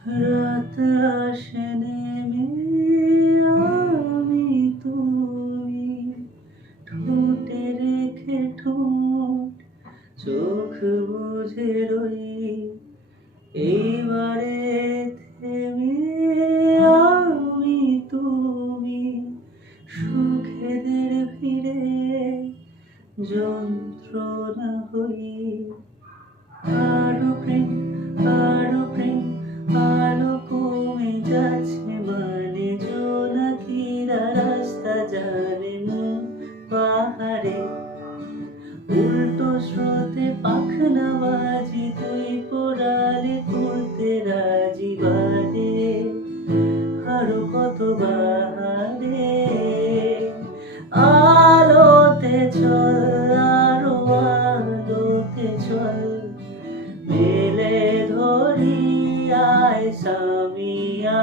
রাত আসে নেমে আমি তুমি ঠোঁটে রেখে ঠোঁট চোখ বুঝে রই এইবারে থেমে আমি তুমি সুখেদের ভিড়ে যন্ত্রণা হই আরো প্রেম আরো প্রেম আলো কমে যাচ্ছে মানে জোনাকিরা রাস্তা জানে মন পাহাড়ে উল্টো স্রোতে পাখনা বাজি তুই পোড়ালে তুলতে রাজি বাদে আরো কত বাহারে আলোতে চল আরো আলোতে চল মেলে ধরি আয় সামিয়া